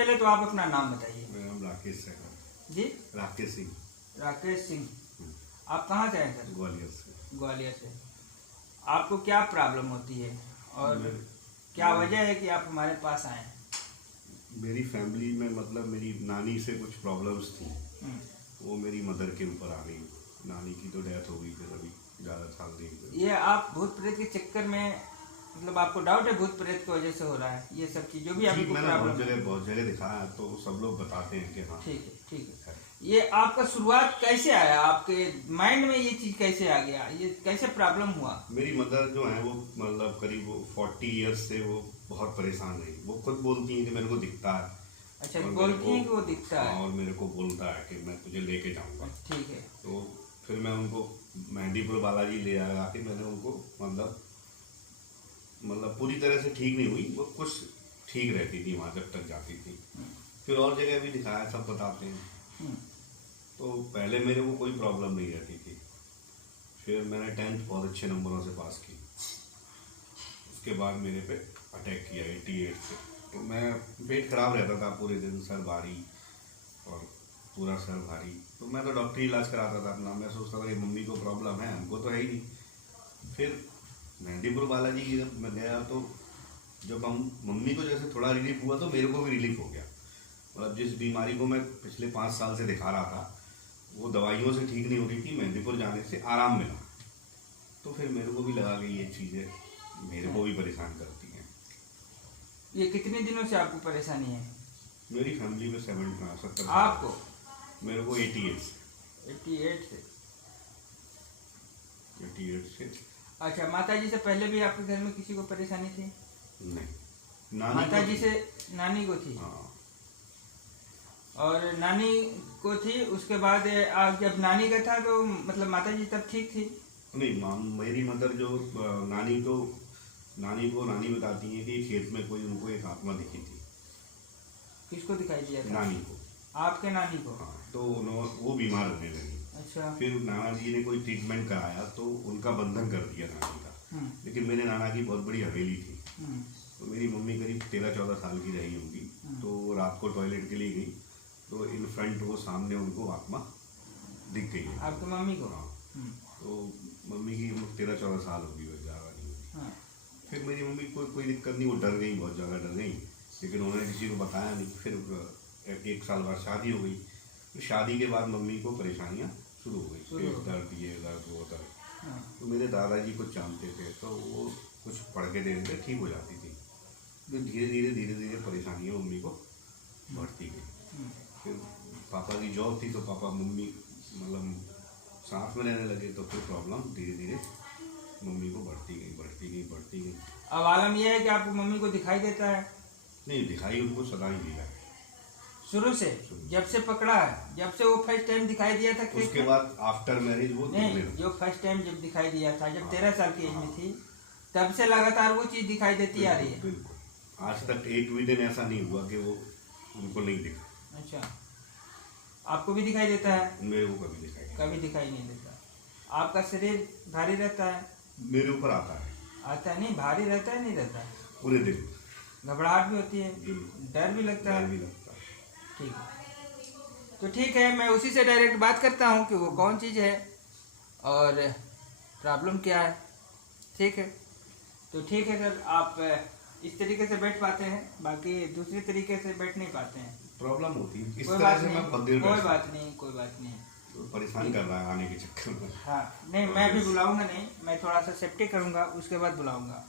पहले तो आप अपना नाम बताइए। मेरा नाम राकेश है जी, राकेश सिंह। राकेश सिंह। आप कहाँ से आए सर? ग्वालियर से। ग्वालियर से। आपको क्या प्रॉब्लम होती है और क्या वजह है कि आप हमारे पास आए हैं? मेरी फैमिली में मतलब मेरी नानी से कुछ प्रॉब्लम्स थी, हम्म। वो मेरी मदर के ऊपर आ गई। नानी की तो डेथ हो गई फिर अभी ज़्यादा साल नहीं हुए। ये आप भूत प्रेत के चक्कर में, मतलब आपको डाउट है भूत प्रेत की वजह से हो रहा है ये सब चीज जो भी जी, आपको मैंने प्रॉब्लम? बहुत जगह दिखाया तो सब लोग बताते हैं कि हाँ। ठीक है, ठीक है। ये आपका शुरुआत कैसे आया, आपके माइंड में ये चीज कैसे आ गया, ये कैसे प्रॉब्लम हुआ? मेरी मदर जो है वो मतलब करीब वो 40 ईयर्स से वो बहुत परेशान रही। वो खुद बोलती हैं कि मेरे को दिखता है। अच्छा, और बोलती हैं कि वो दिखता है। और मेरे को बोलता है कि मैं तुझे लेके जाऊंगा। ठीक है। तो फिर मैं उनको मेहंदीपुर बालाजी ले आया कि मैंने उनको मतलब पूरी तरह से ठीक नहीं हुई, वो कुछ ठीक रहती थी वहाँ जब तक जाती थी। फिर और जगह भी दिखाया, सब बताते हैं। हम्म। तो पहले मेरे को कोई प्रॉब्लम नहीं रहती थी। फिर मैंने 10th बहुत अच्छे नंबरों से पास की। उसके बाद मेरे पे अटैक किया 88 से। तो मैं पेट खराब रहता था पूरे दिन, सर भारी और पूरा सर भारी। तो मैं तो डॉक्टरी इलाज कराता था अपना। मैं सोचता था कि मम्मी को प्रॉब्लम है, हमको तो है ही नहीं। फिर मेहंदीपुर बालाजी की जब मैं गया तो जब हम मम्मी को जैसे थोड़ा रिलीफ हुआ तो मेरे को भी रिलीफ हो गया। मतलब जिस बीमारी को मैं पिछले 5 साल से दिखा रहा था वो दवाइयों से ठीक नहीं हो रही थी, मेहंदीपुर जाने से आराम मिला। तो फिर मेरे को भी लगा कि ये चीज़ें मेरे को भी परेशान करती हैं। ये कितने दिनों से आपको परेशानी है? मेरी फैमिली में 70 आपको? मेरे को 88 से। 88 से। 88 से। अच्छा, माता जी से पहले भी आपके घर में किसी को परेशानी थी? नहीं, नानी माता को जी थी। से नानी को थी? हाँ। और नानी को थी, उसके बाद आप जब नानी का था तो मतलब माता जी तब ठीक थी? नहीं, मेरी मदर जो नानी को नानी बताती है कि खेत में कोई उनको एक आत्मा दिखी थी। किसको दिखाई दिया था? नानी को। आपके नानी को? हाँ, तो वो बीमार होने लगी। अच्छा। फिर नाना जी ने कोई ट्रीटमेंट कराया तो उनका बंधन कर दिया नानी का। लेकिन मेरे नाना की बहुत बड़ी हवेली थी। तो मेरी मम्मी करीब 13-14 साल की रही होगी। तो वो रात को टॉयलेट के लिए गई तो इन फ्रंट वो सामने उनको आत्मा दिख गई है। आपकी मम्मी को? हाँ। तो मम्मी की उम्र 13-14 साल होगी, वो ज़्यादा नहीं होगी। हाँ। फिर मेरी मम्मी को कोई दिक्कत नहीं, वो डर गई, बहुत ज़्यादा डर गई। लेकिन उन्होंने किसी को बताया नहीं। फिर 1 साल बाद शादी हो गई। फिर शादी के बाद मम्मी को परेशानियाँ शुरू हो गई, पेट दर्द, ये दर्द, वो दर्द। तो मेरे दादाजी कुछ जानते थे तो वो कुछ पढ़ के दे देते, ठीक हो जाती थी। फिर धीरे धीरे परेशानियाँ मम्मी को बढ़ती गई। फिर पापा की जॉब थी तो पापा मम्मी मतलब साथ में रहने लगे तो फिर प्रॉब्लम धीरे धीरे मम्मी को बढ़ती गई। अब आलम यह है कि आपको मम्मी को दिखाई देता है? नहीं, दिखाई उनको सदा ही दिया है। शुरू से? जब से पकड़ा है, जब से वो फर्स्ट टाइम दिखाई दिया था? उसके बाद आफ्टर मैरिज वो नहीं, जो फर्स्ट टाइम जब दिखाई दिया था, जब 13 साल की एज में हाँ। थी, तब से लगातार वो चीज दिखाई देती आ रही है? बिल्कुल। आज तक एक भी दिन ऐसा नहीं हुआ कि वो उनको नहीं दिखा। अच्छा, आपको भी दिखाई देता है? मेरे को कभी दिखाई नहीं। कभी दिखाई नहीं देता। आपका शरीर भारी रहता है? मेरे ऊपर आता है। आता नहीं, भारी रहता है, नहीं रहता? पूरे दिन घबराहट भी होती है? डर भी लगता है? ठीक है, तो ठीक है, मैं उसी से डायरेक्ट बात करता हूँ कि वो कौन चीज़ है और प्रॉब्लम क्या है। ठीक है, तो ठीक है सर, आप इस तरीके से बैठ पाते हैं, बाकी दूसरी तरीके से बैठ नहीं पाते हैं। प्रॉब्लम होती है इस कोई तरह बात से। नहीं, मैं बहुत देर कोई बात नहीं, कोई बात नहीं। परेशान कर रहा है आने के चक्कर में। हाँ, नहीं, मैं अभी बुलाऊंगा नहीं, मैं थोड़ा सा सेफ्टी करूंगा, उसके बाद बुलाऊंगा।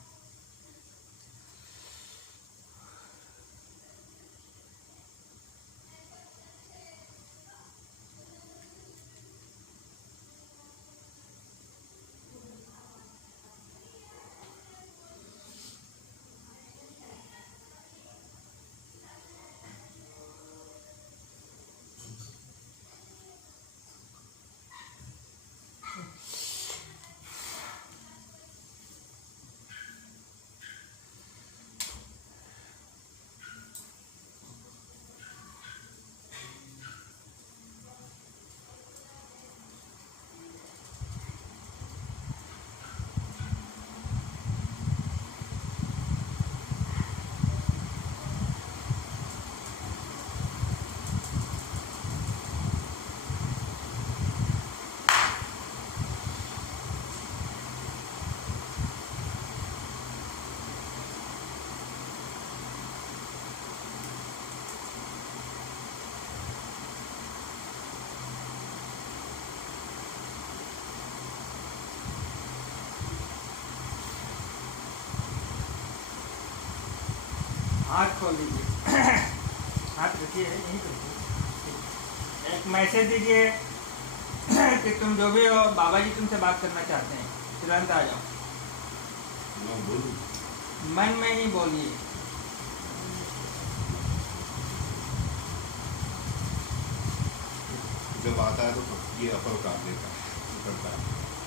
हाथ खोल लीजिए। हाथ रखिए, यहीं पर रखिए। एक मैसेज दीजिए कि तुम जो भी हो, बाबा जी तुमसे बात करना चाहते हैं, तुरंत आ जाओ। मैं बोलूं? मन में ही बोलिए। जब आता है तो ये अपर उतार देता है, उतरता है।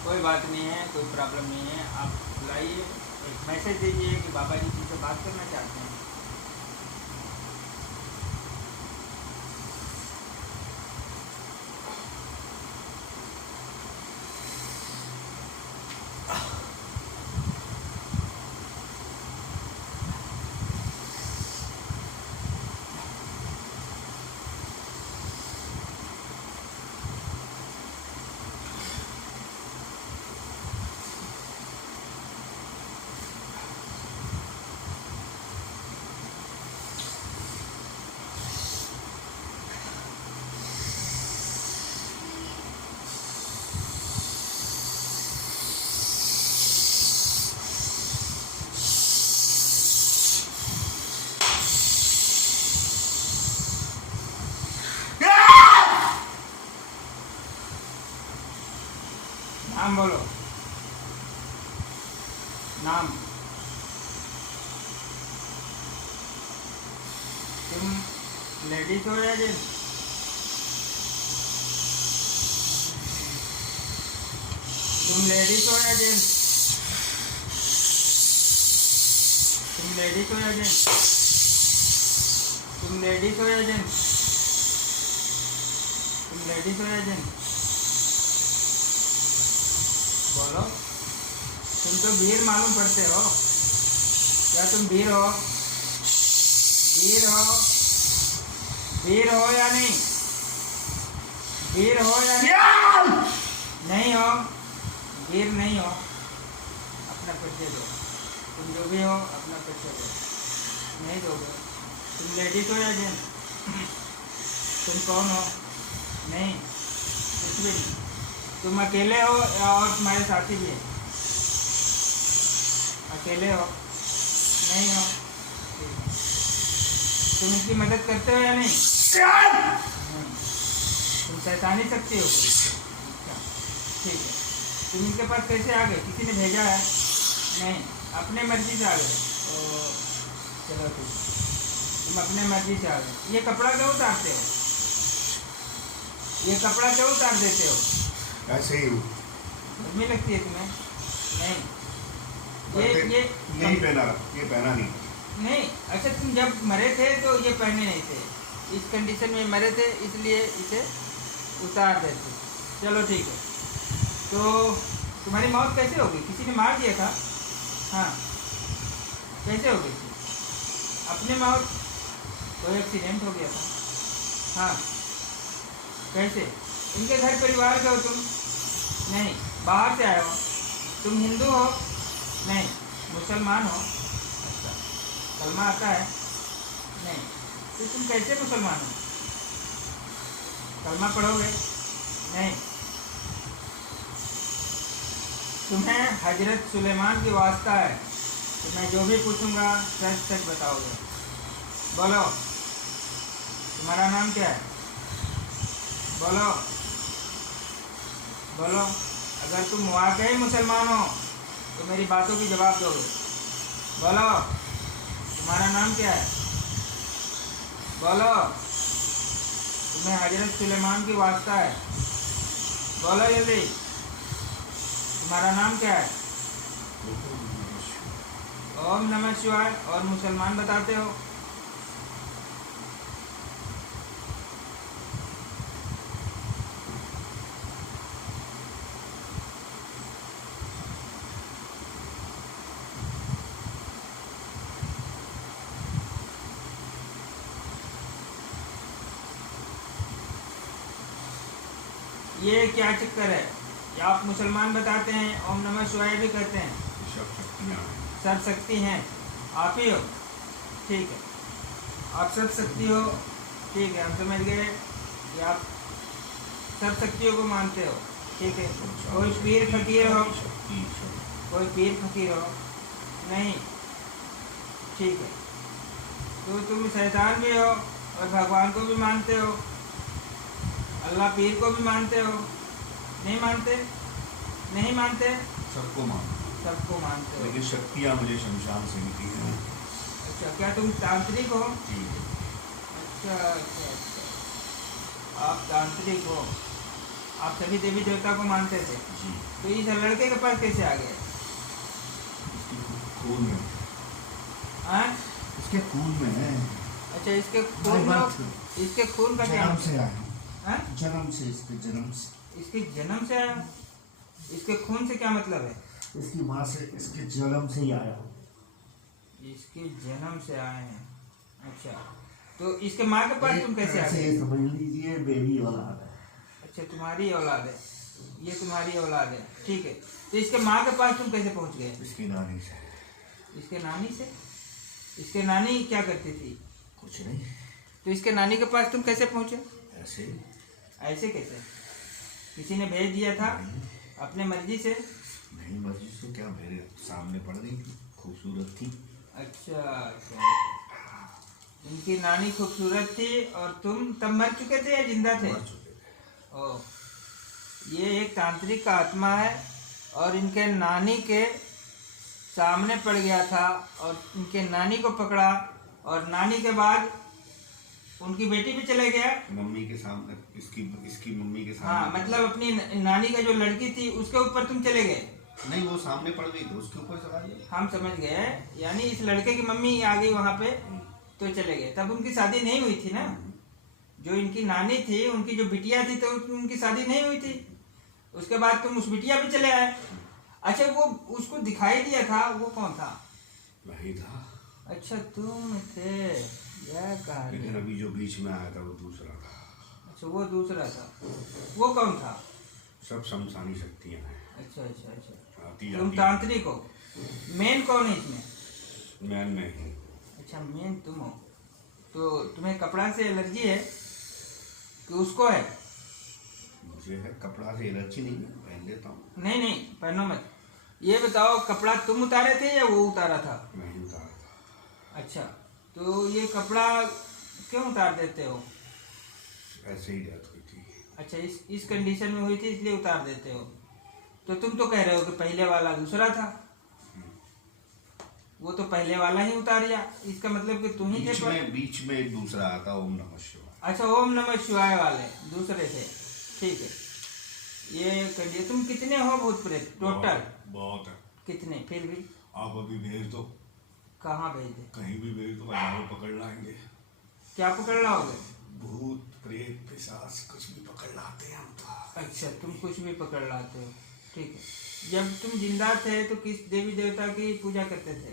कोई बात नहीं है, कोई प्रॉब्लम नहीं है। आप बुलाइए, एक मैसेज दीजिए कि बाबा जी तुमसे बात करना चाहते हैं। नाम बोलो, नाम। तुम लेडीज हो या जेंट्स? तुम लेडीज हो या जेंट्स? तुम लेडीज हो या जेंट्स? तुम लेडीज हो या जेंट्स? तुम लेडीज हो या जेंट्स? बोलो। तुम तो वीर मालूम पड़ते हो। क्या तुम वीर हो? वीर हो? वीर हो या नहीं? वीर हो या नहीं? नहीं हो? वीर नहीं हो? अपना परिचय दो। तुम जो भी हो अपना परिचय दो। नहीं दोगे? तुम लेडीज हो या जेंट्स? तुम कौन हो? नहीं, कुछ भी नहीं। तुम अकेले हो या और तुम्हारे साथी भी हैं? अकेले हो? नहीं हो? ठीक है। तुम इनकी मदद करते हो या नहीं? नहीं। तुम शैतानी शक्ति हो कोई? अच्छा, ठीक है। तुम इनके पास कैसे आ गए? किसी ने भेजा है? नहीं, अपने मर्जी से आ गए। ओ, चलो ठीक है, तुम अपने मर्जी से आ गए। ये कपड़ा क्यों उतारते हो? ये कपड़ा क्यों उतार देते हो? ऐसे ही हूँ। गर्मी लगती है तुम्हें? नहीं। ये यही पहना, ये पहना नहीं। नहीं, अच्छा तुम जब मरे थे तो ये पहने नहीं थे, इस कंडीशन में मरे थे इसलिए इसे उतार देते। चलो ठीक है। तो तुम्हारी मौत कैसे हो गई? किसी ने मार दिया था? हाँ, कैसे हो गई थी? अपने मौत? कोई एक्सीडेंट हो गया था? हाँ, कैसे? इनके घर परिवार के हो तुम? नहीं, बाहर से आए हो? तुम हिंदू हो? नहीं, मुसलमान हो? अच्छा, कलमा आता है? नहीं, तो तुम कैसे मुसलमान हो? कलमा पढ़ोगे? नहीं। तुम्हें हजरत सुलेमान की वास्ता है तो मैं जो भी पूछूंगा सच सच बताओगे। बोलो, तुम्हारा नाम क्या है? बोलो, बोलो। अगर तुम वाकई मुसलमान हो तो मेरी बातों की जवाब दोगे। बोलो, तुम्हारा नाम क्या है? बोलो, तुम्हें हजरत सुलेमान की वास्ता है? बोलो जल्दी, तुम्हारा नाम क्या है? ओम नमः शिवाय। और मुसलमान बताते हो? ये क्या चक्कर है? या आप मुसलमान बताते हैं, ओम नमः शिवाय भी कहते हैं, सब शक्ति हैं, आप ही हो? ठीक है, आप सब शक्ति हो, ठीक है, हम समझ गए कि आप सब शक्तियों को मानते हो। ठीक है, कोई पीर फकीर हो? कोई पीर फकीर हो? नहीं, ठीक है। तो तुम शैतान भी हो और भगवान को भी मानते हो, अल्लाह पीर को भी मानते हो, नहीं मानते? नहीं मानते? सबको मानता हूँ, सबको मानते हो। लेकिन शक्तियाँ मुझे शमशान से मिली हैं। अच्छा, क्या तुम तांत्रिक हो? जी अच्छा अच्छा अच्छा, आप तांत्रिक हो, आप सभी देवी देवता को मानते थे। जी। तो इस लड़के के पास कैसे आ गए? इसके खून में, हाँ? इसके खून में है। अच्छा, इसके खून में, इसके खून का क्या? जन्म से आया, हाँ? जन्म से, इसके जन्म से, इसके जन्म से आया? इसके खून से क्या मतलब है? इसकी माँ से, इसके जन्म से ही आया। इसके जन्म से आए हैं। अच्छा, तो इसके माँ के पास तुम कैसे आ गए? ये समझ लीजिए बेबी औलाद है। अच्छा, तुम्हारी औलाद है, ये तुम्हारी औलाद है, ठीक है। तो इसके माँ के पास तुम कैसे पहुंच गए? इसकी नानी से। इसके नानी से? इसके नानी क्या करती थी? कुछ नहीं। तो इसके नानी के पास तुम कैसे पहुंचे? ऐसे। ऐसे कैसे? किसी ने भेज दिया था? अपने मर्जी से? नहीं, मर्जी से क्या, मेरे सामने पड़ गई थी, खूबसूरत थी। अच्छा अच्छा, इनकी नानी खूबसूरत थी और तुम तब मर चुके थे या जिंदा थे? मर चुके थे। ओ, ये एक तांत्रिक का आत्मा है और इनके नानी के सामने पड़ गया था और इनके नानी को पकड़ा और नानी के बाद उनकी बेटी भी चले गया। मम्मी के सामने, इसकी इसकी मम्मी के सामने। हाँ, मतलब अपनी नानी का जो लड़की थी उसके ऊपर तुम चले गए? नहीं, वो सामने पड़ गई तो उसके ऊपर चला गया। हम समझ गए, यानी इस लड़के की मम्मी आ गई वहां पे तो चले गए। तब उनकी शादी नहीं हुई थी ना? जो इनकी नानी थी उनकी जो बिटिया थी तो उनकी शादी नहीं हुई थी। उसके बाद तुम उस बिटिया पे चले आए। अच्छा, वो उसको दिखाई दिया था, वो कौन था? वही था। अच्छा, तुम थे, यह कहानी। लेकिन अभी जो बीच में आया था वो दूसरा था। अच्छा, वो दूसरा था, वो कौन था? सब शमशानी शक्तियाँ हैं। अच्छा अच्छा अच्छा, आती तुम आती। तांत्रिक हो, मेन कौन है इसमें? मैं नहीं। अच्छा, मेन तुम हो। तो तुम्हें कपड़ा से एलर्जी है कि उसको है? मुझे है, कपड़ा से एलर्जी नहीं है, पहन लेता हूँ। नहीं नहीं, पहनो मत। ये बताओ, कपड़ा तुम उतारे थे या वो उतारा था? मैं ही उतारा था। अच्छा, तो ये कपड़ा क्यों उतार देते हो? ऐसे ही डेथ हुई थी। अच्छा, इस कंडीशन में हुई थी इसलिए उतार देते हो। तो तुम तो कह रहे हो कि पहले वाला दूसरा था, वो तो पहले वाला ही उतारिया, इसका मतलब कि तुम ही थे। बीच में एक दूसरा आता, ओम नमः शिवाय। अच्छा, ओम नमः शिवाय वाले दूसरे थे, ठीक है। ये करिए, तुम कितने हो भूत प्रेत टोटल? बहुत है। कितने फिर भी? आप अभी भेज दो। कहाँ भेज दे? कहीं भी भेज दो, हजारों पकड़ लाएंगे। क्या पकड़ लाओगे? भूत प्रेत पिशाच कुछ भी पकड़ लाते हैं हम तो। अच्छा, तुम कुछ भी पकड़ लाते हो, ठीक है। जब तुम जिंदा थे तो किस देवी देवता की पूजा करते थे?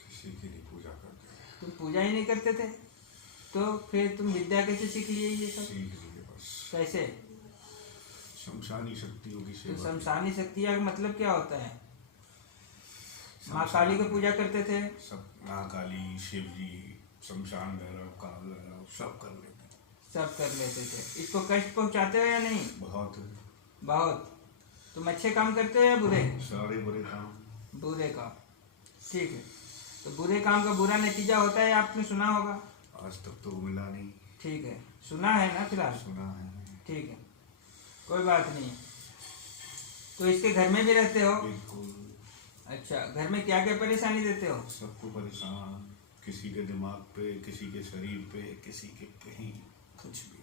किसी की नहीं पूजा करते। तुम पूजा ही नहीं करते थे, तो फिर तुम विद्या कैसे सीख लिए ये सब? सीख लिए बस। कैसे? शमशानी शक्तियों की तो सेवा। शमशानी शक्तियाँ का मतलब क्या होता है? माँ काली को पूजा करते थे? सब, माँ काली, शिव जी, शमशान भैरव, काल भैरव, सब कर लेते हैं। सब कर लेते थे। इसको कष्ट पहुँचाते हो या नहीं? बहुत। बहुत। तुम अच्छे काम करते हो या बुरे? सारे बुरे काम। बुरे काम, ठीक है। तो बुरे काम का बुरा नतीजा होता है, आपने सुना होगा। आज तक तो मिला नहीं। ठीक है, सुना है ना फिलहाल? सुना है। ठीक है, कोई बात नहीं। तो इसके घर में भी रहते हो? बिल्कुल। अच्छा, घर में क्या क्या परेशानी देते हो? सबको परेशान, किसी के दिमाग पे, किसी के शरीर पे, किसी के कहीं, कुछ भी।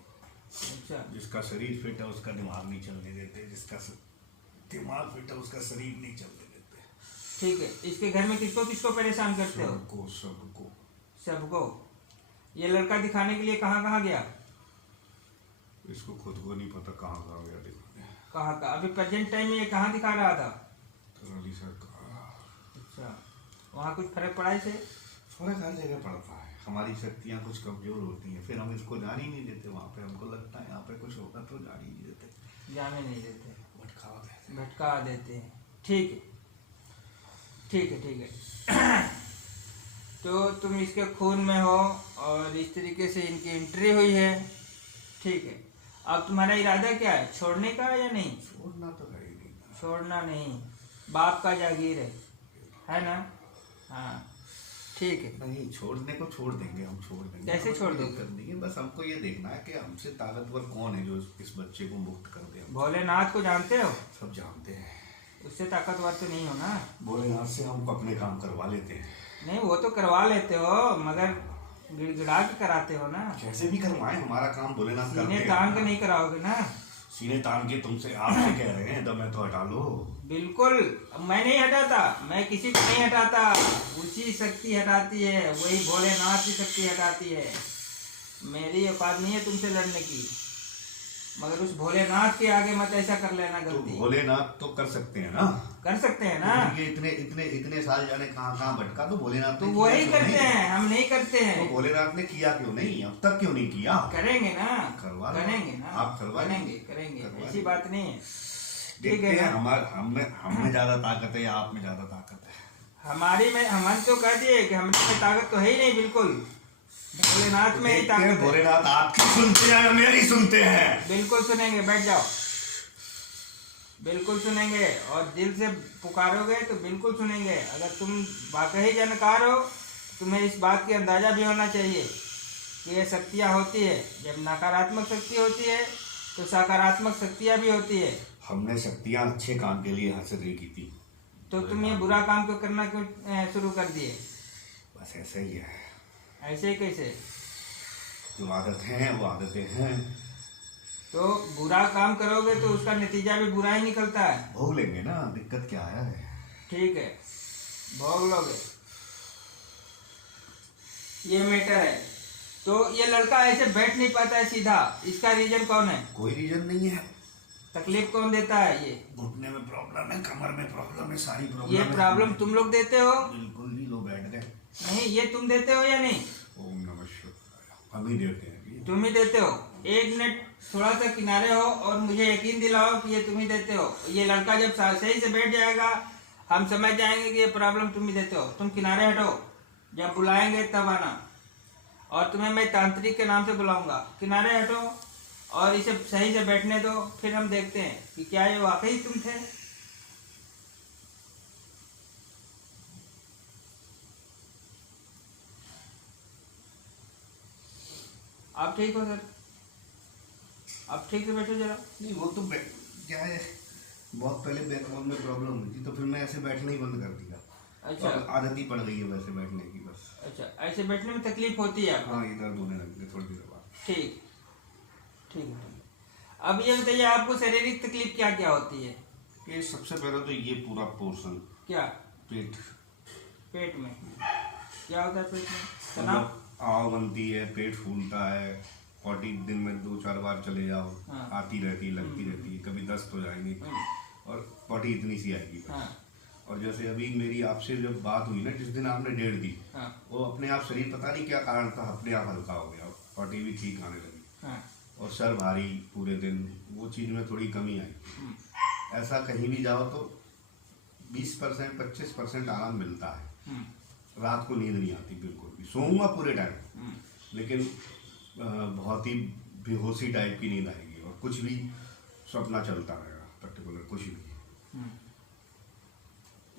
अच्छा, जिसका शरीर फिट है उसका दिमाग नहीं चलने देते, जिसका दिमाग फिट है उसका शरीर नहीं चलने देते। ठीक है। इसके घर में किसको किसको परेशान करते हो? सबको सबको। सबको। ये लड़का दिखाने के लिए कहाँ कहाँ गया? इसको खुद को नहीं पता कहाँ कहाँ गया दिखाने। कहाँ का? अभी प्रेजेंट टाइम में ये कहाँ दिखा रहा था? कराली सरकार। अच्छा, वहाँ कुछ फर्क पड़ा इसे? फर्क हर जगह पड़ता है। हमारी शक्तियाँ कुछ कमजोर होती हैं, फिर हम इसको जान ही नहीं देते। वहाँ पे हमको लगता है यहाँ पे कुछ होगा तो जान ही नहीं देते, जाने नहीं देते, भटका देते। भटका देते हैं। ठीक है, ठीक है, ठीक है। तो तुम इसके खून में हो और इस तरीके से इनकी एंट्री हुई है, ठीक है। अब तुम्हारा इरादा क्या है, छोड़ने का या नहीं? छोड़ना तो है ही नहीं। छोड़ना नहीं, बाप का जागीर है ना? हाँ, ठीक है। नहीं, छोड़ने को छोड़ देंगे, हम छोड़ देंगे। कैसे हमें छोड़ कोई दोगे? दिक्कत नहीं है, बस हमको ये देखना है कि हमसे ताकतवर कौन है जो इस बच्चे को मुक्त कर दे। भोलेनाथ को जानते हो? सब जानते हैं। उससे ताकतवर तो नहीं हो ना? भोलेनाथ से हम अपने काम करवा लेते हैं। नहीं, वो तो करवा लेते हो मगर गिड़गिड़ा के कराते हो ना। कैसे भी करवाएं, हमारा काम भोलेनाथ करते सीने हैं। तान के नहीं कराओगे ना? सीने तान के तुमसे आपसे कह रहे हैं, दम है तो हटा लो। बिल्कुल, मैं नहीं हटाता, मैं किसी को नहीं हटाता। उसी शक्ति हटाती है, वही भोलेनाथ की शक्ति हटाती है। मेरी औकात नहीं है तुमसे लड़ने की, मगर उस भोलेनाथ के आगे मत ऐसा कर लेना तो गलती। भोलेनाथ तो कर सकते हैं ना? कर सकते हैं ना? तो ये इतने इतने इतने साल जाने कहाँ कहाँ भटका, तो भोलेनाथ तो ने वही किया क्यों करते नहीं? हैं, हम नहीं करते तो हैं। भोलेनाथ ने किया क्यों नहीं, अब तक क्यों नहीं किया? करेंगे ना, करवा लो। करेंगे ना, आप करवा करेंगे लीजिए। करेंगे, करवा ऐसी लीजिए। बात नहीं है। ठीक देखते है हैं ना? हम में ज्यादा ताकत है या आप में ज्यादा ताकत है। हमारी में हमने तो कह दिए कि हमारे में ताकत तो है ही नहीं, बिल्कुल भोलेनाथ में ही देखते हैं ताकत है। भोलेनाथ आपकी सुनते हैं या मेरी सुनते हैं। बिल्कुल सुनेंगे, बैठ जाओ। बिल्कुल सुनेंगे, और दिल से पुकारोगे तो बिल्कुल सुनेंगे। अगर तुम वाकई जानकार हो, तुम्हें इस बात की अंदाजा भी होना चाहिए कि ये शक्तियाँ होती है। जब नकारात्मक शक्ति होती है तो सकारात्मक शक्तियाँ भी होती है। हमने शक्तियां अच्छे काम के लिए हासिल नहीं की थी, तो तुम ये बुरा काम क्यों करना क्यों शुरू कर दिए? बस ऐसा ही है। ऐसे कैसे? जो आदत है वो आदतें हैं। तो बुरा काम करोगे तो उसका नतीजा भी बुरा ही निकलता है। भोग लेंगे ना, दिक्कत क्या है। ठीक है, भोग लोगे, ये मैटर है। तो ये लड़का ऐसे बैठ नहीं पाता है सीधा, इसका रीजन कौन है? कोई रीजन नहीं है। तकलीफ कौन देता है? ये घुटने में प्रॉब्लम है, कमर में प्रॉब्लम है, सारी प्रॉब्लम ये है। प्रॉब्लम तुम लोग देते हो? बिल्कुल भी, लो बैठ गए। नहीं, ये तुम देते हो या नहीं? ओम नमः शिवाय। हम ही देते हैं। तुम ही देते हो। एक मिनट थोड़ा सा किनारे हो और मुझे यकीन दिलाओ कि ये तुम ही देते हो। ये लड़का जब सही से बैठ जाएगा, हम समझ जाएंगे कि ये प्रॉब्लम तुम ही देते हो। तुम किनारे हटो, जब बुलाएंगे तब आना, और तुम्हें मैं तांत्रिक के नाम से बुलाऊंगा। किनारे हटो और इसे सही से बैठने दो, फिर हम देखते हैं कि क्या ये वाकई तुम थे। आप ठीक हो सर? आप ठीक से बैठो जरा। नहीं, वो तो क्या है, बहुत पहले बैकबोन में प्रॉब्लम हुई थी, तो फिर मैं ऐसे बैठना ही बंद कर दिया। अच्छा। अब आदत ही पड़ गई है वैसे बैठने की, बस। अच्छा, ऐसे बैठने में तकलीफ होती है आपको? हाँ, ये दर्द होने लग गए थोड़ी देर बाद। ठीक, ठीक है, ठीक है। अब ये बताइए, आपको शारीरिक तकलीफ क्या क्या होती है? ये सबसे पहले तो ये पूरा पोर्शन, क्या? पेट। पेट में क्या होता है? पेट में तनाव? मतलब आव बनती है, पेट फूलता है, पॉटी दिन में 2-4 बार चले जाओ, हाँ। आती रहती है, लगती रहती है, कभी दस्त हो जाएंगे और पॉटी इतनी सी आएगी बस। हाँ। और जैसे अभी मेरी आपसे जब बात हुई ना, जिस दिन आपने डेट दी, हाँ। वो अपने आप शरीर पता नहीं क्या कारण था, अपने आप हल्का हो गया, पॉटी भी ठीक आने लगी। हाँ। और सर भारी पूरे दिन, वो चीज़ में थोड़ी कमी आई। ऐसा कहीं भी जाओ तो 20% 25% आराम मिलता है। रात को नींद नहीं आती बिल्कुल भी, सोऊंगा पूरे टाइम, लेकिन बहुत ही बेहोशी टाइप की नींद आएगी, और कुछ भी सपना चलता रहेगा पर्टिकुलर, कुछ भी।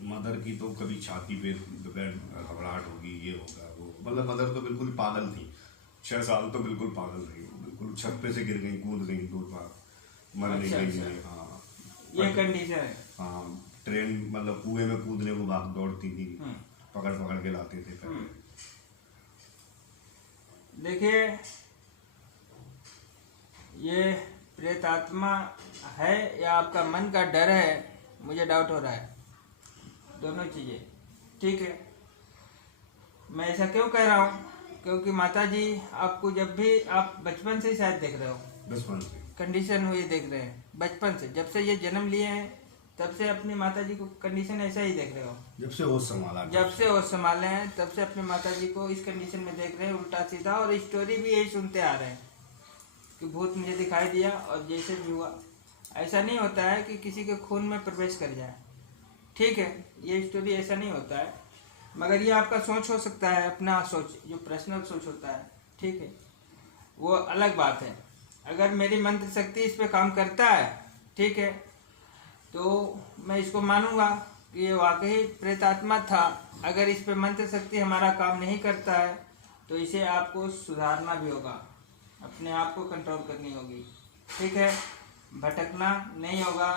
मदर की तो कभी छाती पे घबराहट होगी, ये होगा वो, मतलब मदर तो बिल्कुल पागल थी। 6 साल तो बिल्कुल पागल रही, बिल्कुल छत पे से गिर गई, कूद गई 2 बार, मर नहीं अच्छा, गई। अच्छा। हाँ, ये कंडीशन है। हाँ, ट्रेन मतलब कुएं में कूदने को भाग दौड़ती थी, पकड़ पकड़ के लाते थे पहले। देखिए, ये प्रेत आत्मा है या आपका मन का डर है, मुझे डाउट हो रहा है। दोनों चीज़ें ठीक है। मैं ऐसा क्यों कह रहा हूँ? क्योंकि माता जी आपको जब भी, आप बचपन से ही शायद देख रहे हो, बचपन से कंडीशन हुई देख रहे हैं, बचपन से, जब से ये जन्म लिए हैं तब से अपनी माता जी को कंडीशन ऐसा ही देख रहे हो। जब से होश संभाला, जब से होश संभाले हैं तब से अपनी माता जी को इस कंडीशन में देख रहे हैं, उल्टा सीधा, और स्टोरी भी यही सुनते आ रहे हैं कि भूत मुझे दिखाई दिया और जैसे भी हुआ। ऐसा नहीं होता है कि किसी के खून में प्रवेश कर जाए, ठीक है, ये स्टोरी ऐसा नहीं होता है, मगर ये आपका सोच हो सकता है, अपना सोच, जो पर्सनल सोच होता है, ठीक है, वो अलग बात है। अगर मेरी मंत्र शक्ति इस पे काम करता है, ठीक है, तो मैं इसको मानूंगा ये वाकई प्रेतात्मा था। अगर इस पे मंत्र शक्ति हमारा काम नहीं करता है तो इसे आपको सुधारना भी होगा, अपने आप को कंट्रोल करनी होगी, ठीक है। भटकना नहीं होगा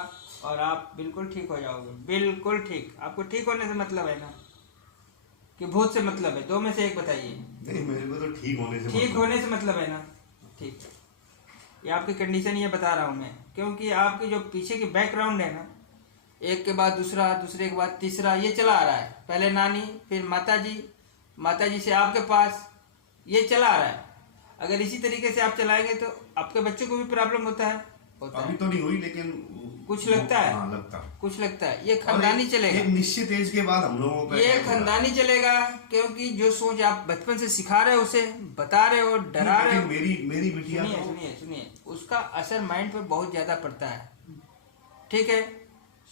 और आप बिल्कुल ठीक हो जाओगे, बिल्कुल ठीक। आपको ठीक होने से मतलब है ना कि भूत से मतलब है? दो में से एक बताइए। नहीं, मेरे को तो ठीक होने से ठीक होने से मतलब है ना, ठीक। ये आपकी कंडीशन ये बता रहा हूँ मैं, क्योंकि आपकी जो पीछे की बैकग्राउंड है ना, एक के बाद दूसरा, दूसरे के बाद तीसरा, ये चला आ रहा है। पहले नानी, फिर माताजी, माताजी से आपके पास, ये चला आ रहा है। अगर इसी तरीके से आप चलाएंगे तो आपके बच्चों को भी प्रॉब्लम होता है। अभी तो नहीं हुई, लेकिन कुछ लगता है। हाँ, लगता कुछ लगता है। ये खानदानी चलेगा, एक निश्चित एज के बाद हम लोगों को ये खानदानी चलेगा, क्योंकि जो सोच आप बचपन से सिखा रहे हो, उसे बता रहे हो, डरा रहे हो। मेरी बिटिया, सुनिए, उसका असर माइंड पर बहुत ज्यादा पड़ता है, ठीक है।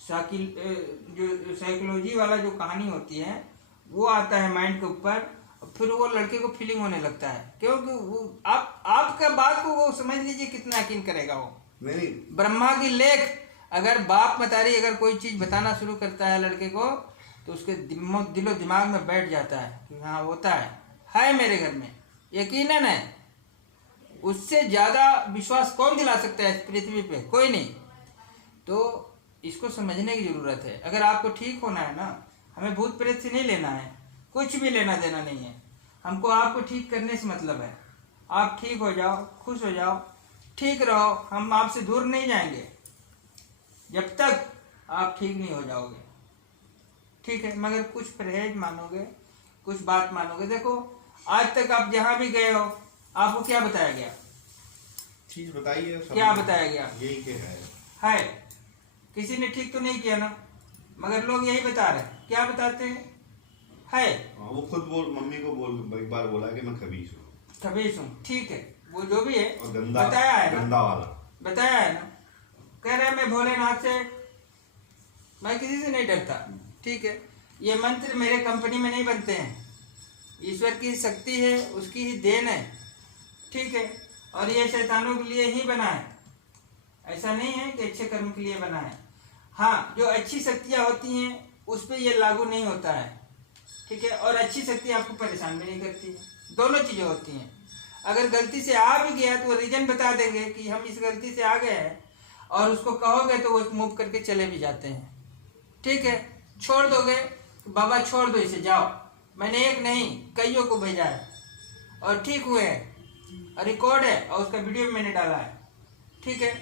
जो साइकोलॉजी वाला जो कहानी होती है वो आता है माइंड के ऊपर, फिर वो लड़के को फीलिंग होने लगता है, क्योंकि वो आपका बात को वो समझ लीजिए कितना यकीन करेगा वो। मेरी ब्रह्मा की लेख, अगर बाप मतारी अगर कोई चीज बताना शुरू करता है लड़के को तो उसके दिलो दिमाग में बैठ जाता है कि हाँ होता है मेरे घर में, यकीनन है। उससे ज्यादा विश्वास कौन दिला सकता है इस पृथ्वी पे? कोई नहीं। तो इसको समझने की जरूरत है। अगर आपको ठीक होना है ना, हमें भूत प्रेत से नहीं लेना है, कुछ भी लेना देना नहीं है। हमको आपको ठीक करने से मतलब है। आप ठीक हो जाओ, खुश हो जाओ, ठीक रहो, हम आपसे दूर नहीं जाएंगे जब तक आप ठीक नहीं हो जाओगे, ठीक है। मगर कुछ परहेज मानोगे, कुछ बात मानोगे। देखो आज तक आप जहां भी गए हो आपको क्या बताया गया? चीज बताइए, क्या बताया गया? यही के है किसी ने ठीक तो नहीं किया ना, मगर लोग यही बता रहे हैं। क्या बताते हैं? है वो खुद मम्मी को एक बार बोला कि मैं खबीस हूँ, ठीक है। वो जो भी है गंदा, बताया है ना, गंदा वाला बताया है ना। कह रहे हैं मैं भोलेनाथ से, मैं किसी से नहीं डरता, ठीक है। ये मंत्र मेरे कंपनी में नहीं बनते हैं, ईश्वर की शक्ति है, उसकी ही देन है, ठीक है। और ये शैतानों के लिए ही बना है, ऐसा नहीं है कि अच्छे कर्म के लिए बना है। हाँ, जो अच्छी शक्तियाँ होती हैं उस पर यह लागू नहीं होता है, ठीक है। और अच्छी शक्ति आपको परेशान भी नहीं करती, दोनों चीजें होती हैं। अगर गलती से आ भी गया तो रीजन बता देंगे कि हम इस गलती से आ गए हैं, और उसको कहोगे तो वो मूव करके चले भी जाते हैं, ठीक है। छोड़ दोगे तो बाबा छोड़ दो इसे, जाओ। मैंने एक नहीं कईयों को भेजा है और ठीक हुए हैं, और रिकॉर्ड है और उसका वीडियो भी मैंने डाला है, ठीक है।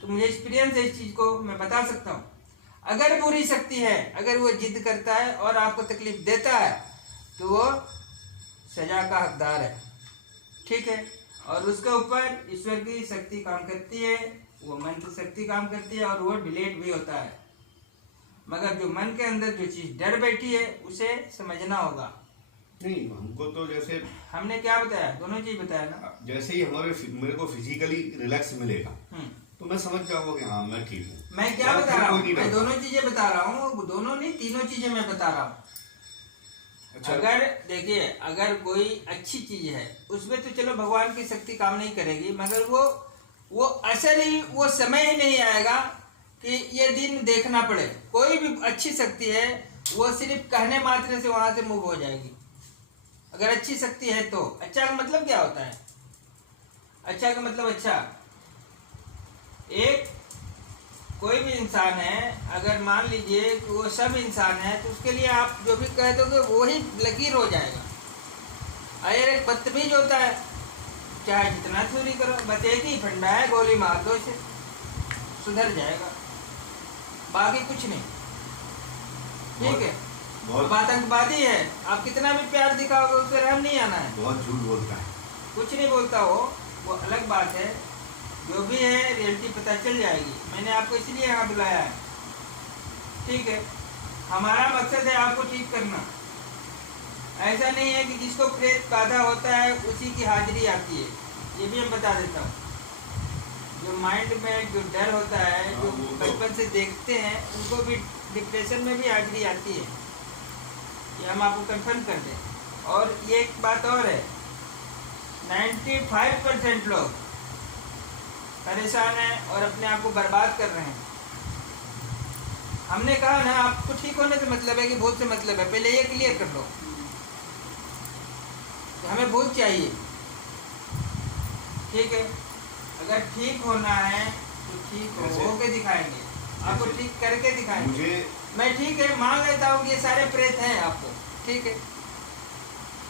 तो मुझे एक्सपीरियंस है, इस चीज को मैं बता सकता हूँ। अगर बुरी शक्ति है, अगर वो जिद करता है और आपको तकलीफ देता है तो वो सजा का हकदार है, ठीक है। और उसके ऊपर ईश्वर की शक्ति काम करती है, वो मंत्र शक्ति काम करती है, और वो डिलीट भी होता है। मगर जो मन के अंदर जो चीज डर बैठी है उसे समझना होगा। नहीं, हमको तो जैसे हमने क्या बताया, दोनों चीज बताया ना। जैसे ही मेरे को फिजिकली रिलैक्स मिलेगा तो मैं समझ जाऊंगा कि हाँ मैं ठीक हूँ। मैं क्या बता रहा हूँ, मैं दोनों चीजें बता रहा हूँ, दोनों नहीं तीनों चीजें मैं बता रहा हूँ। अच्छा। अगर देखिए, अगर कोई अच्छी चीज है उसमें तो चलो भगवान की शक्ति काम नहीं करेगी, मगर वो असर ही, वो समय ही नहीं आएगा कि ये दिन देखना पड़े। कोई भी अच्छी शक्ति है वो सिर्फ कहने मात्र से वहां से मूव हो जाएगी। अगर अच्छी शक्ति है तो अच्छा का मतलब क्या होता है? अच्छा का मतलब अच्छा, एक कोई भी इंसान है, अगर मान लीजिए कि वो सब इंसान है तो उसके लिए आप जो भी कह दोगे वो ही लकीर हो जाएगा। अगर एक बदतमीज होता है, चाहे जितना चोरी करो, बस एक ही फंडा है, गोली मार दो इसे, सुधर जाएगा, बाकी कुछ नहीं, ठीक है। अब आतंकवादी है, आप कितना भी प्यार दिखाओगे उससे रहम नहीं आना है। बहुत झूठ बोलता है, कुछ नहीं बोलता वो अलग बात है। जो भी है रियलिटी पता चल जाएगी। मैंने आपको इसलिए यहाँ बुलाया है, ठीक है। हमारा मकसद है आपको ठीक करना। ऐसा नहीं है कि जिसको प्रेत बाधा होता है उसी की हाजिरी आती है, ये भी हम बता देता हूँ। जो माइंड में जो डर होता है, जो बचपन से देखते हैं, उनको भी डिप्रेशन में भी हाजिरी आती है, ये हम आपको कंफर्म कर दें। और ये एक बात और है, 95% लोग परेशान हैं और अपने आप को बर्बाद कर रहे हैं। हमने कहा ना आपको ठीक होने से मतलब है कि भूत से मतलब है, पहले ये क्लियर कर लो कि हमें भूत चाहिए। ठीक है, अगर ठीक होना है तो ठीक होके दिखाएंगे, आपको ठीक करके दिखाएंगे। मुझे मैं ठीक है मान लेता हूँ कि ये सारे प्रेत हैं आपको, ठीक है,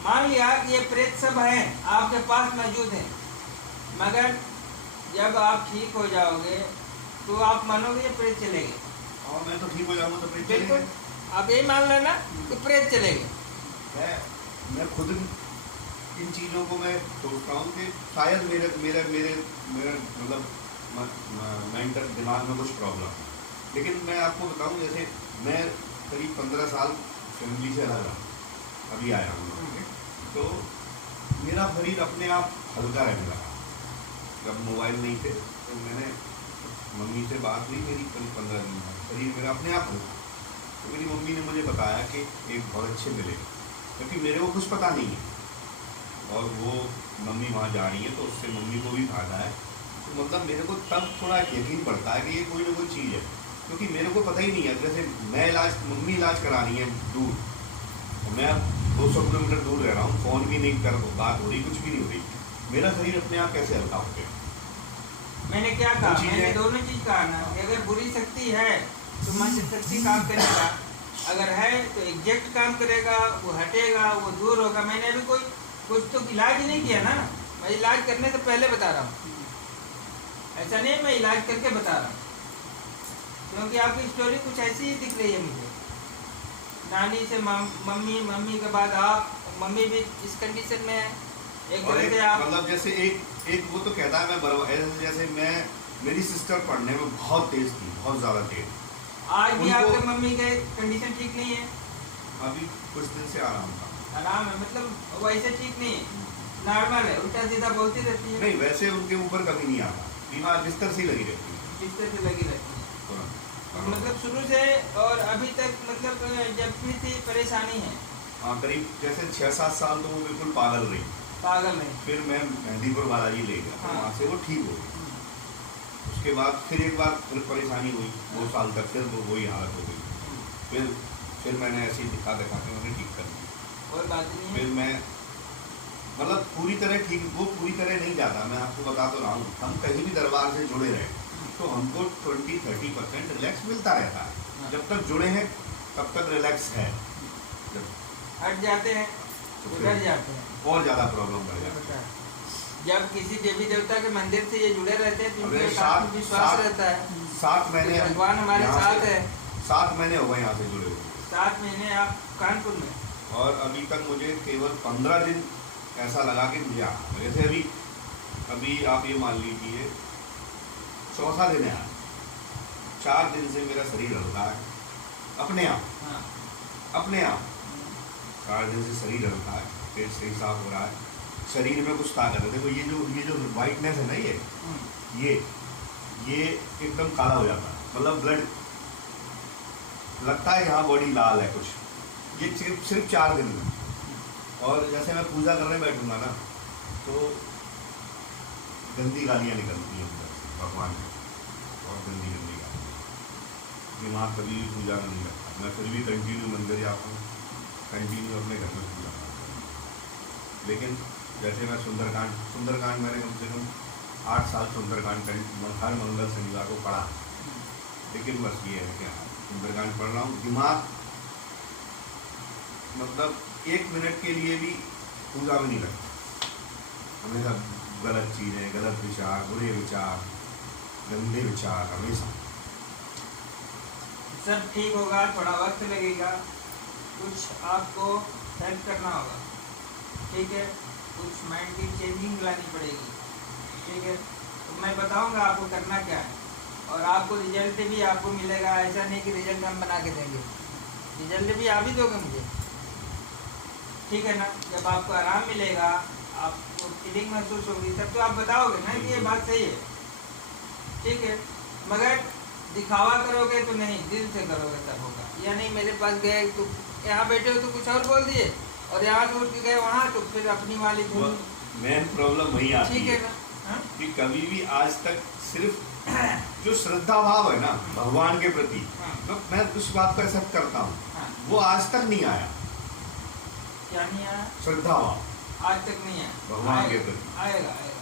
मान लिया कि ये प्रेत सब हैं आपके पास मौजूद हैं, मगर जब आप ठीक हो जाओगे तो आप मानोगे ये प्रेत चले गए। और मैं तो ठीक हो जाऊंगा तो प्रेत बिल्कुल, चलेंगे। आप यही मान लेना कि प्रेत चले गए। मैं खुद इन चीज़ों को मैं सोचता हूँ कि शायद मेरे मेरे मेरे मेरे मतलब मेंटल दिमाग में कुछ प्रॉब्लम है। लेकिन मैं आपको बताऊँ, जैसे मैं करीब 15 साल फैमिली से अलग रहा, अभी आया हूँ, तो मेरा शरीर अपने आप हल्का रहने लगा। जब मोबाइल नहीं थे तो मैंने मम्मी से बात हुई मेरी करीब 15 दिन बाद, शरीर मेरा अपने आप हल्का। तो मेरी मम्मी ने मुझे बताया कि एक बहुत अच्छे मिले, क्योंकि मेरे को कुछ पता नहीं है और वो मम्मी वहाँ जा रही है तो उससे मम्मी को भी फायदा है। तो मतलब मेरे को तब थोड़ा यकीन पड़ता है कि ये कोई ना कोई चीज़ है, क्योंकि मेरे को पता ही नहीं है। जैसे मैं मम्मी इलाज करा रही है दूर, मैं 200 किलोमीटर दूर रह रहा हूँ, फ़ोन भी नहीं कर बात हो रही, कुछ भी नहीं हो रही, मेरा शरीर अपने आप कैसे हल्का हो गया। मैंने क्या कहा, मैंने दोनों चीज कहा ना कि अगर बुरी शक्ति है तो मन शक्ति काम करेगा, अगर है तो एग्जैक्ट काम करेगा, वो हटेगा, वो दूर होगा। मैंने अभी कोई कुछ तो इलाज नहीं किया ना, मैं इलाज करने से पहले बता रहा हूँ, ऐसा नहीं मैं इलाज करके बता रहा हूँ, क्योंकि आपकी स्टोरी कुछ ऐसी ही दिख रही है मुझे। नानी से मम्मी, मम्मी के बाद आप, मम्मी भी इस कंडीशन में है, एक तरह से आप मतलब जैसे एक वो तो कहता है मैं जैसे मैं, मेरी सिस्टर पढ़ने में बहुत तेज थी, बहुत ज़्यादा तेज। आज भी आपके मम्मी के कंडीशन ठीक नहीं है? अभी कुछ दिन से आराम था। आराम है मतलब वैसे ठीक नहीं है, नॉर्मल है, उल्टा सीधा बोलती रहती है। नहीं, वैसे उनके ऊपर कभी नहीं आता, बीमार बिस्तर से ही लगी रहती है, बिस्तर से लगी रहती है। मतलब शुरू से और अभी तक मतलब जब भी थी परेशानी है। हाँ, करीब जैसे 6-7 साल तो वो बिल्कुल पागल रही। पागल नहीं, फिर मैं मेहंदीपुर बालाजी ले गया, हाँ। वहाँ से वो ठीक हो गई। उसके बाद फिर एक बार फिर परेशानी हुई, 2 साल तक फिर वो वही हालत हो गई। फिर मैंने ऐसे ही दिखा के उन्हें ठीक कर दिया। कोई बात नहीं है। फिर मैं मतलब पूरी तरह ठीक, वो पूरी तरह नहीं जाता, मैं आपको बता तो रहा हूँ। हम कहीं भी दरबार से जुड़े रहे तो हमको 20-30% रिलैक्स मिलता रहता है। जब तक जुड़े हैं तब तक रिलैक्स है, जब हट जाते हैं तो उधर जाते हैं और ज़्यादा प्रॉब्लम बढ़ जाती है। जब किसी देवी देवता के मंदिर से ये जुड़े रहते हैं तो अबे इनको सात- काफी विश्वास सात- रहता है 7 महीने कि भगवान हमारे यहाँ साथ से- है। 7 महीने हो गए यहाँ से जुड़े हुए, 7 महीने आप कानपुर में, और अभी तक मुझे केवल 15 दिन ऐसा लगा कि मुझे आना। जैसे अभी आप ये मान लीजिए चौथा दिन है, 4 दिन से मेरा शरीर हल्का है अपने आप, हाँ अपने आप 4 दिन से शरीर हल्का है, पेट सही साफ हो रहा है, शरीर में कुछ ताकत है। देखो ये जो वाइटनेस है ना, ये एकदम काला हो जाता है, मतलब ब्लड लगता है यहाँ बॉडी लाल है कुछ, ये सिर्फ 4 दिन में। और जैसे मैं पूजा करने बैठूंगा ना तो गंदी गालियाँ निकलती हैं अंदर से भगवान की, बहुत गंदी गालियाँ। दिमाग कभी भी पूजा में नहीं लगता, मैं फिर भी कंटिन्यू मंदिर जाता हूँ, कंटिन्यू अपने घर में पूजा करता हूँ। लेकिन जैसे मैं सुंदरकांड मैंने कम से कम 8 साल सुंदरकांड हर मंगल शनिवार को पढ़ा, लेकिन बस ये है कि सुंदरकांड पढ़ रहा हूँ, दिमाग मतलब 1 मिनट के लिए भी पूजा में नहीं लगता। हमेशा गलत चीज़ें, गलत विचार, बुरे विचार, गंदे विचार, हमेशा। सब ठीक होगा, थोड़ा वक्त लगेगा, कुछ आपको हेल्प करना होगा, ठीक है, कुछ माइंड की चेंजिंग लानी पड़ेगी, ठीक है। तो मैं बताऊंगा आपको करना क्या है, और आपको रिजल्ट भी आपको मिलेगा। ऐसा नहीं कि रिजल्ट हम बना के देंगे, रिजल्ट भी आप ही दोगे मुझे, ठीक है ना। जब आपको आराम मिलेगा, आपको फीलिंग महसूस होगी, तब तो आप बताओगे ना कि ये बात सही है, ठीक है। मगर दिखावा करोगे तो नहीं, दिल से करोगे तब होगा। या नहीं मेरे पास गए तो यहाँ बैठे हो तो कुछ और बोल दिए, और यहाँ से उठ के गए वहाँ तो फिर अपनी वाली धुन, मेन प्रॉब्लम वही आती ठीक है ना। हाँ? कि कभी भी आज तक सिर्फ जो श्रद्धा भाव है ना भगवान के प्रति, हाँ। मैं उस बात को एक्सेप्ट करता हूँ, हाँ। वो आज तक नहीं आया। क्या नहीं आया? श्रद्धा भाव आज तक नहीं आया। भगवान के प्रति आएगा आएगा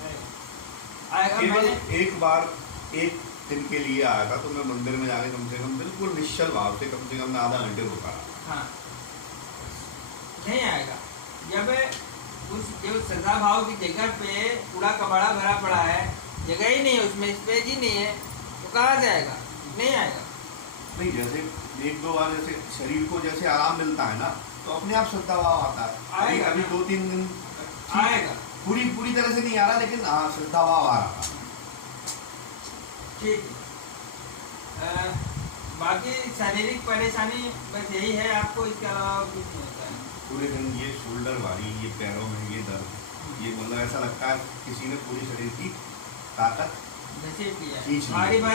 आएगा आएगा। केवल मैंने एक बार एक दिन के लिए आया था, तो मैं मंदिर में जाके कम से कम बिल्कुल निश्चल भाव से कम मैं आधा घंटे रुका रहा। हाँ, नहीं आएगा। जब उस जो श्रद्धा भाव की जगह पे कूड़ा कबाड़ा भरा पड़ा है, जगह ही नहीं है उसमें, स्पेस ही नहीं है, तो कहाँ से आएगा? नहीं आएगा। नहीं, जैसे एक दो बार जैसे शरीर को जैसे आराम मिलता है ना, तो अपने आप श्रद्धा भाव आता है। आएगा अभी ना। 2-3 दिन आएगा। पूरी तरह से नहीं आ रहा, लेकिन हाँ श्रद्धा भाव आ रहा था। ठीक है। बाकी शारीरिक परेशानी बस यही है आपको, इसके अलावा कुछ नहीं होता है? पूरे दिन ये शोल्डर भारी, ये पैरों में ये दर्द, ये मतलब ऐसा लगता है किसी ने पूरी शरीर की ताकत घसीट लिया, खींच लिया। भारी भारी